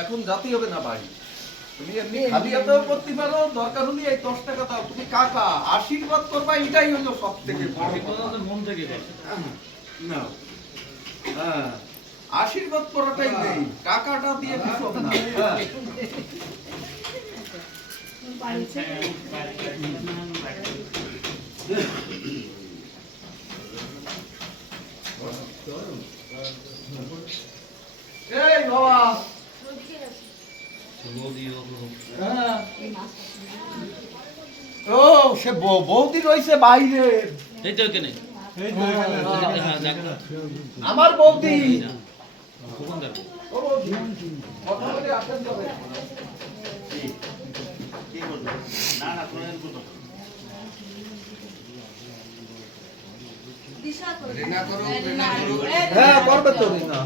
এখন যাতে হবে না বাড়ি, তুমি এমনি খালি হাতেও করতে পারো, দরকার হলে এই 10 টাকা দাও, তুমি কাকা আশীর্বাদ করবা, এটাই হলো সব থেকে বড় কথা। মন থেকে না হ্যাঁ, আশীর্বাদ করাটাই নেই, টাকাটা দিয়ে কিছু হবে না। হ্যাঁ এই বাবা, ও সে বৌদি রয়েছে বাইরে, এই তো এখানে আমার বৌদি হ্যাঁ করবে তো না